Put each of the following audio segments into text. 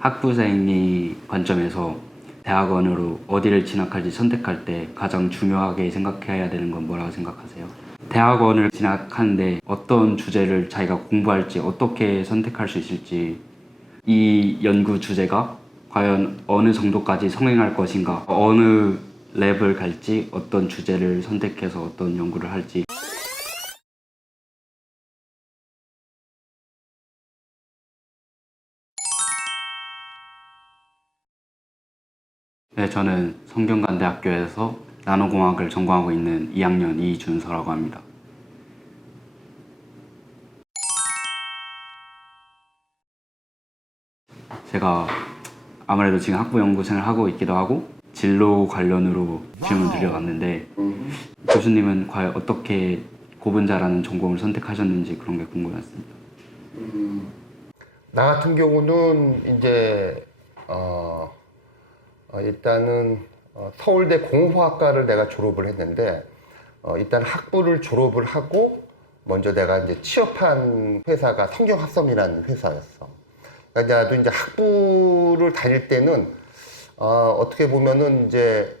학부생리 관점에서 대학원으로 어디를 진학할지 선택할 때 가장 중요하게 생각해야 되는 건 뭐라고 생각하세요? 대학원을 진학하는데 어떤 주제를 자기가 공부할지 어떻게 선택할 수 있을지, 이 연구 주제가 과연 어느 정도까지 성행할 것인가, 어느 랩을 갈지, 어떤 주제를 선택해서 어떤 연구를 할지. 네, 저는 성균관대학교에서 나노공학을 전공하고 있는 2학년 이준서라고 합니다. 제가 아무래도 지금 학부연구생을 하고 있기도 하고 진로 관련으로 질문 드려봤는데, 교수님은 과연 어떻게 고분자라는 전공을 선택하셨는지 그런 게 궁금했습니다. 나 같은 경우는 이제 일단은 서울대 공후학과를 내가 졸업을 했는데, 일단 학부를 졸업을 하고 먼저 내가 이제 취업한 회사가 성경학섬이라는 회사였어. 그러니까 나도 이제 학부를 다닐 때는 어떻게 보면은 이제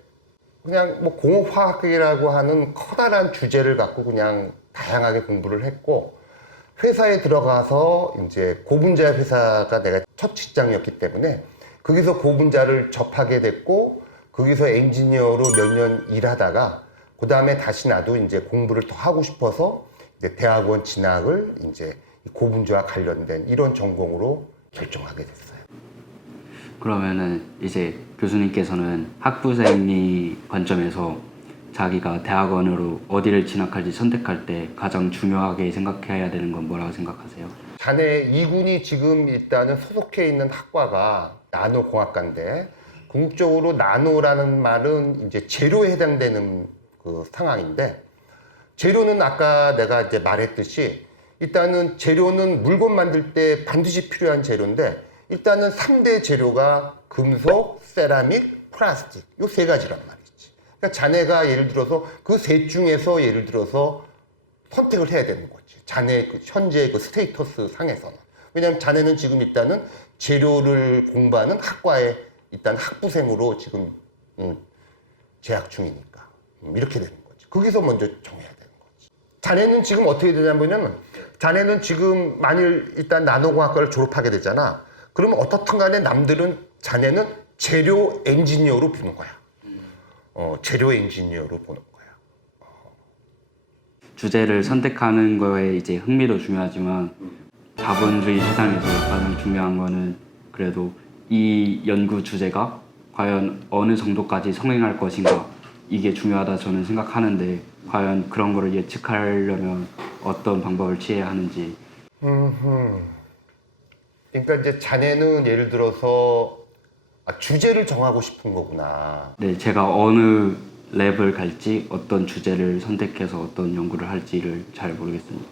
그냥 뭐 공업화학이라고 하는 커다란 주제를 갖고 그냥 다양하게 공부를 했고, 회사에 들어가서 이제 고분자 회사가 내가 첫 직장이었기 때문에 거기서 고분자를 접하게 됐고, 거기서 엔지니어로 몇 년 일하다가 그 다음에 다시 나도 이제 공부를 더 하고 싶어서 이제 대학원 진학을 이제 고분자와 관련된 이런 전공으로 결정하게 됐어요. 그러면은 이제 교수님께서는 학부생리 관점에서 자기가 대학원으로 어디를 진학할지 선택할 때 가장 중요하게 생각해야 되는 건 뭐라고 생각하세요? 자네 이군이 지금 일단은 소속해 있는 학과가 나노공학과인데, 궁극적으로 나노라는 말은 이제 재료에 해당되는 그 상황인데, 재료는 아까 내가 이제 말했듯이 일단은 재료는 물건 만들 때 반드시 필요한 재료인데, 일단은 3대 재료가 금속, 세라믹, 플라스틱, 요 세 가지란 말이지. 그러니까 자네가 예를 들어서 그 셋 중에서 예를 들어서 선택을 해야 되는 거지. 자네 그 현재 그 스테이터스 상에서는. 왜냐하면 자네는 지금 일단은 재료를 공부하는 학과에 일단 학부생으로 지금 재학 중이니까 이렇게 되는 거지. 거기서 먼저 정해야 되는 거지. 자네는 지금 어떻게 되냐면, 자네는 지금 만일 일단 나노공학과를 졸업하게 되잖아. 그러면 어떻든 간에 남들은 자네는 재료 엔지니어로 보는 거야. 재료 엔지니어로 보는 거야. 주제를 선택하는 거에 이제 흥미도 중요하지만 자본주의 세상에서 가장 중요한 거는 그래도 이 연구 주제가 과연 어느 정도까지 성행할 것인가, 이게 중요하다 저는 생각하는데, 과연 그런 거를 예측하려면 어떤 방법을 취해야 하는지. 그러니까 이제 자네는 예를 들어서 주제를 정하고 싶은 거구나. 네, 제가 어느 랩을 갈지, 어떤 주제를 선택해서 어떤 연구를 할지를 잘 모르겠습니다.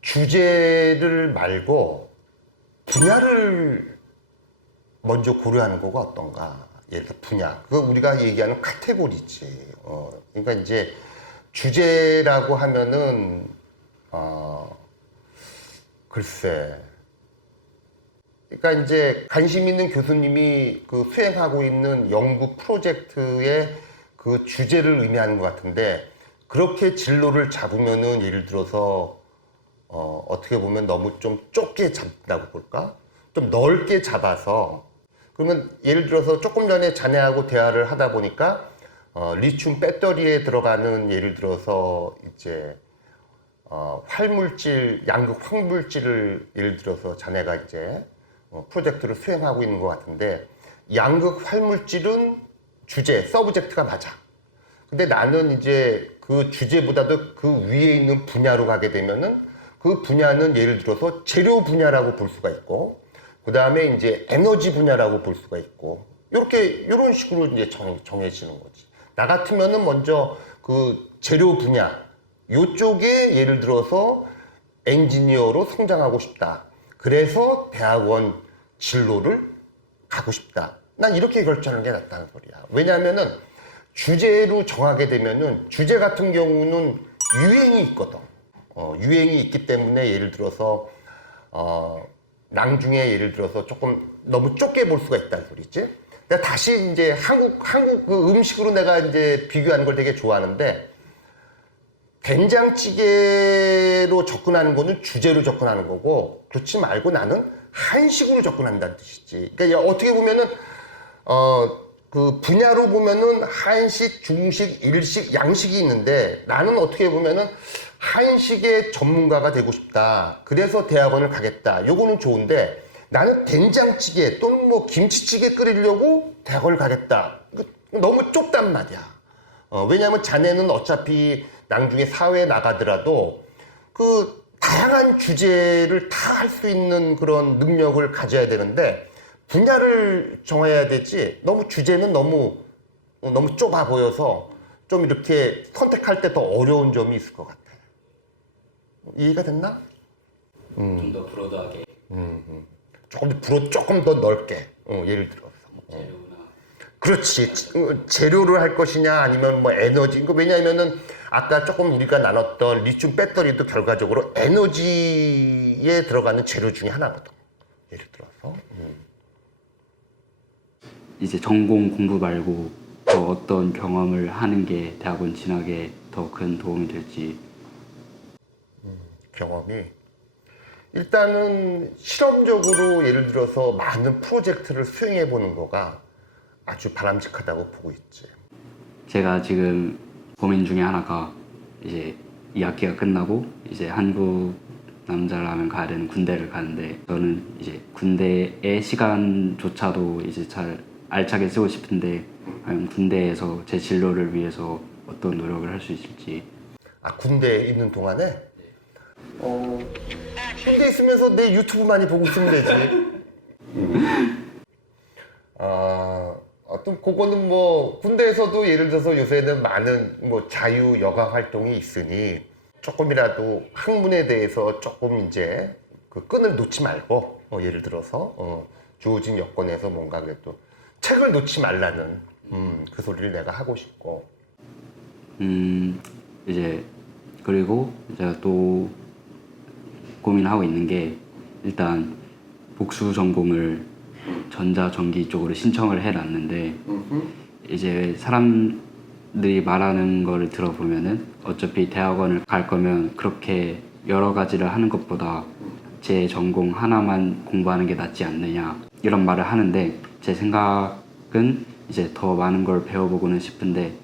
주제를 말고 분야를 먼저 고려하는 거가 어떤가. 예를 들어 분야. 그거 우리가 얘기하는 카테고리지. 그러니까 이제 주제라고 하면은 글쎄. 그러니까 이제 관심 있는 교수님이 그 수행하고 있는 연구 프로젝트의 그 주제를 의미하는 것 같은데, 그렇게 진로를 잡으면은 예를 들어서 어떻게 보면 너무 좀 좁게 잡는다고 볼까? 좀 넓게 잡아서, 그러면 예를 들어서 조금 전에 자네하고 대화를 하다 보니까 리튬 배터리에 들어가는 예를 들어서 이제 활물질, 양극 황물질을 예를 들어서 자네가 이제 프로젝트를 수행하고 있는 것 같은데, 양극 활물질은 주제, 서브젝트가 맞아. 근데 나는 이제 그 주제보다도 그 위에 있는 분야로 가게 되면은, 그 분야는 예를 들어서 재료 분야라고 볼 수가 있고, 그 다음에 이제 에너지 분야라고 볼 수가 있고, 이런 식으로 이제 정해지는 거지. 나 같으면은 먼저 그 재료 분야, 요쪽에 예를 들어서 엔지니어로 성장하고 싶다. 그래서 대학원 진로를 가고 싶다. 난 이렇게 결정하는 게 낫다는 소리야. 왜냐하면은 주제로 정하게 되면은 주제 같은 경우는 유행이 있거든. 유행이 있기 때문에 예를 들어서 낭중에 예를 들어서 조금 너무 좁게 볼 수가 있다는 소리지. 내가 다시 이제 한국 그 음식으로 내가 이제 비교하는 걸 되게 좋아하는데, 된장찌개로 접근하는 거는 주재로 접근하는 거고, 그렇지 말고 나는 한식으로 접근한다는 뜻이지. 그러니까 어떻게 보면은 그 분야로 보면은 한식, 중식, 일식, 양식이 있는데, 나는 어떻게 보면은 한식의 전문가가 되고 싶다. 그래서 대학원을 가겠다. 요거는 좋은데, 나는 된장찌개 또는 뭐 김치찌개 끓이려고 대학원을 가겠다. 너무 좁단 말이야. 왜냐하면 자네는 어차피 나중에 사회에 나가더라도 그 다양한 주제를 다 할 수 있는 그런 능력을 가져야 되는데, 분야를 정해야 되지. 너무 주제는 너무 좁아 보여서 좀 이렇게 선택할 때 더 어려운 점이 있을 것 같아. 이해가 됐나? 좀 더 브로드하게 조금 더 넓게. 예를 들어서. 재료나 그렇지. 재료를 할 것이냐 아니면 뭐 에너지. 왜냐하면은 아까 조금 우리가 나눴던 리튬 배터리도 결과적으로 에너지에 들어가는 재료 중에 하나거든. 예를 들어서. 이제 전공 공부 말고 더 어떤 경험을 하는 게 대학원 진학에 더 큰 도움이 될지. 경험이 일단은 실험적으로 예를 들어서 많은 프로젝트를 수행해 보는 거가 아주 바람직하다고 보고 있지. 제가 지금 고민 중에 하나가 이제 2학기가 끝나고 이제 한국 남자라면 가야 되는 군대를 가는데, 저는 이제 군대의 시간조차도 이제 잘 알차게 쓰고 싶은데, 과연 군대에서 제 진로를 위해서 어떤 노력을 할 수 있을지. 군대에 있는 동안에 군대에 있으면서 내 유튜브 많이 보고 있으면 되지. 어떤 그거는 뭐 군대에서도 예를 들어서 요새는 많은 뭐 자유 여가 활동이 있으니 조금이라도 학문에 대해서 조금 이제 그 끈을 놓지 말고 예를 들어서 주어진 여건에서 뭔가 그래도 책을 놓지 말라는 그 소리를 내가 하고 싶고. 이제 그리고 제가 또 고민하고 있는 게, 일단 복수 전공을 전자전기 쪽으로 신청을 해놨는데, 이제 사람들이 말하는 거를 들어보면은 어차피 대학원을 갈 거면 그렇게 여러 가지를 하는 것보다 제 전공 하나만 공부하는 게 낫지 않느냐, 이런 말을 하는데, 제 생각은 이제 더 많은 걸 배워보고는 싶은데,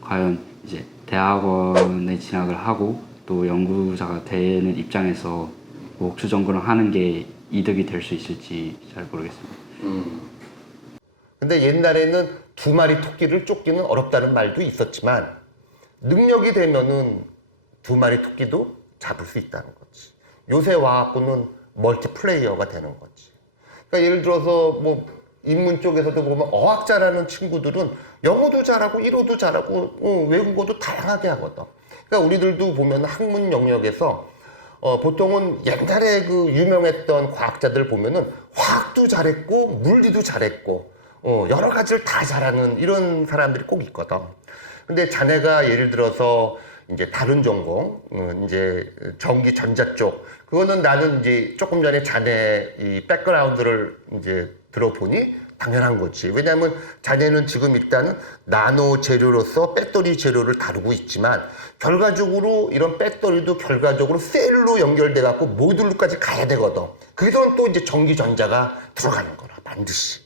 과연 이제 대학원에 진학을 하고 또 연구자가 되는 입장에서 복수 전공을 하는 게 이득이 될 수 있을지 잘 모르겠습니다. 근데 옛날에는 두 마리 토끼를 쫓기는 어렵다는 말도 있었지만, 능력이 되면은 두 마리 토끼도 잡을 수 있다는 거지. 요새 와갖고는 멀티플레이어가 되는 거지. 그러니까 예를 들어서 뭐 인문 쪽에서도 보면 어학자라는 친구들은 영어도 잘하고 일어도 잘하고 외국어도 다양하게 하거든. 그러니까 우리들도 보면 학문 영역에서 보통은 옛날에 그 유명했던 과학자들 보면은 화학도 잘했고 물리도 잘했고 여러 가지를 다 잘하는 이런 사람들이 꼭 있거든. 근데 자네가 예를 들어서 이제 다른 전공, 이제 전기 전자 쪽, 그거는 나는 이제 조금 전에 자네 이 백그라운드를 이제 들어보니 당연한 거지. 왜냐하면 자네는 지금 일단은 나노 재료로서 배터리 재료를 다루고 있지만, 결과적으로 이런 배터리도 결과적으로 셀로 연결돼 갖고 모듈로까지 가야 되거든. 거기서는 또 이제 전기 전자가 들어가는 거라, 반드시.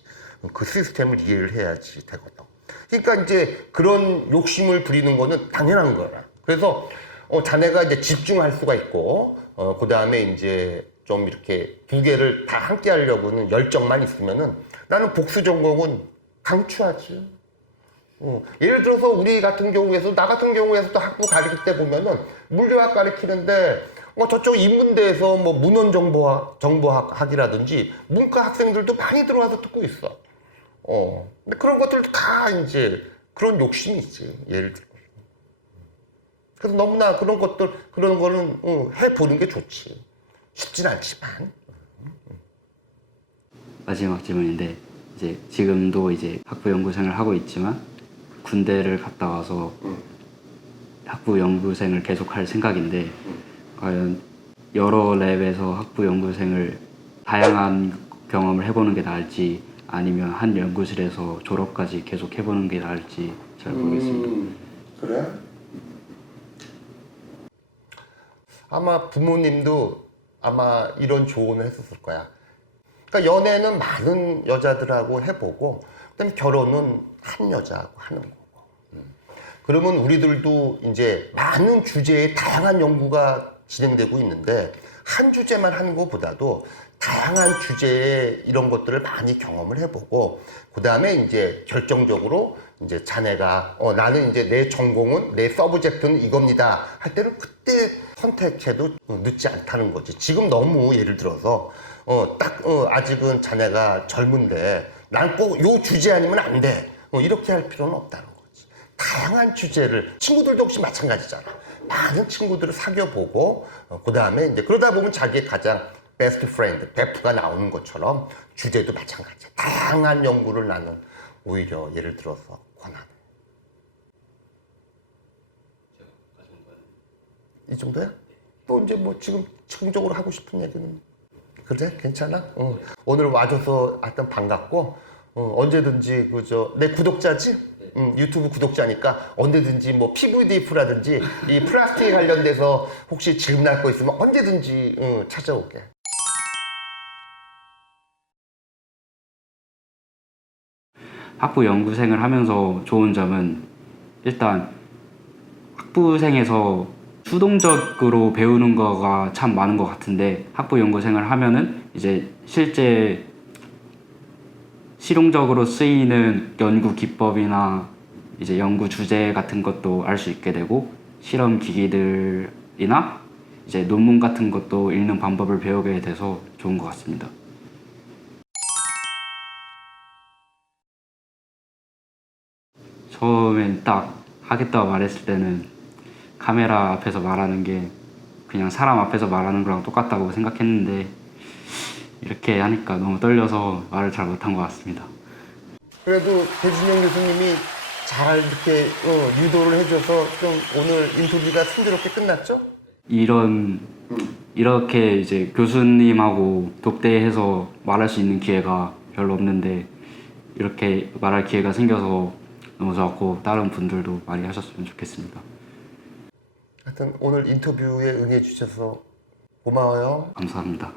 그 시스템을 이해를 해야지 되거든. 그러니까 이제 그런 욕심을 부리는 거는 당연한 거라. 그래서 자네가 이제 집중할 수가 있고, 그 다음에 이제 좀 이렇게 두 개를 다 함께 하려고는 열정만 있으면은 나는 복수 전공은 강추하지. 예를 들어서 우리 같은 경우에서, 나 같은 경우에서도 학부 가르칠 때 보면은 물리학 가르치는데 저쪽 인문대에서 뭐 문헌정보학이라든지 문과 학생들도 많이 들어와서 듣고 있어. 근데 그런 것들도 다 이제 그런 욕심이 있지. 예를 들어. 그래서 너무나 그런 거는 해보는 게 좋지. 쉽진 않지만. 마지막 질문인데, 이제 지금도 이제 학부 연구생을 하고 있지만 군대를 갔다 와서 학부 연구생을 계속할 생각인데, 과연 여러 랩에서 학부 연구생을 다양한 경험을 해보는 게 나을지 아니면 한 연구실에서 졸업까지 계속 해보는 게 나을지 잘 모르겠습니다. 그래? 아마 부모님도 아마 이런 조언을 했었을 거야. 그러니까 연애는 많은 여자들하고 해보고 그다음에 결혼은 한 여자하고 하는 거고. 그러면 우리들도 이제 많은 주제에 다양한 연구가 진행되고 있는데 한 주제만 하는 것보다도 다양한 주제에 이런 것들을 많이 경험을 해보고 그 다음에 이제 결정적으로 이제 자네가 나는 이제 내 전공은 내 서브젝트는 이겁니다 할 때는 그때 선택해도 늦지 않다는 거지. 지금 너무 예를 들어서 아직은 자네가 젊은데 난 꼭 요 주제 아니면 안 돼. 이렇게 할 필요는 없다는 거지. 다양한 주제를 친구들도 혹시 마찬가지잖아. 많은 친구들을 사귀어보고 그 다음에 이제 그러다 보면 자기의 가장 베스트 프렌드, 베프가 나오는 것처럼 주제도 마찬가지야. 다양한 연구를 나는 오히려 예를 들어서 권하네. 이 정도야? 또 이제 뭐 지금 즉흥적으로 하고 싶은 얘기는 그래? 괜찮아? 오늘 와줘서 하여튼 반갑고 언제든지 내 구독자지? 유튜브 구독자니까 언제든지 뭐 PVDF라든지 이 플라스틱에 관련돼서 혹시 질문할 거 있으면 언제든지 찾아올게. 학부 연구생을 하면서 좋은 점은 일단 학부생에서 수동적으로 배우는 거가 참 많은 것 같은데 학부 연구생을 하면은 이제 실제 실용적으로 쓰이는 연구 기법이나 이제 연구 주제 같은 것도 알 수 있게 되고 실험 기기들이나 이제 논문 같은 것도 읽는 방법을 배우게 돼서 좋은 것 같습니다. 처음엔 딱 하겠다고 말했을 때는 카메라 앞에서 말하는 게 그냥 사람 앞에서 말하는 거랑 똑같다고 생각했는데 이렇게 하니까 너무 떨려서 말을 잘 못한 것 같습니다. 그래도 배준영 교수님이 잘 이렇게 유도를 해줘서 좀 오늘 인터뷰가 순조롭게 끝났죠? 이렇게 이제 교수님하고 독대해서 말할 수 있는 기회가 별로 없는데 이렇게 말할 기회가 생겨서 너무 좋았고 다른 분들도 많이 하셨으면 좋겠습니다. 하여튼 오늘 인터뷰에 응해 주셔서 고마워요. 감사합니다.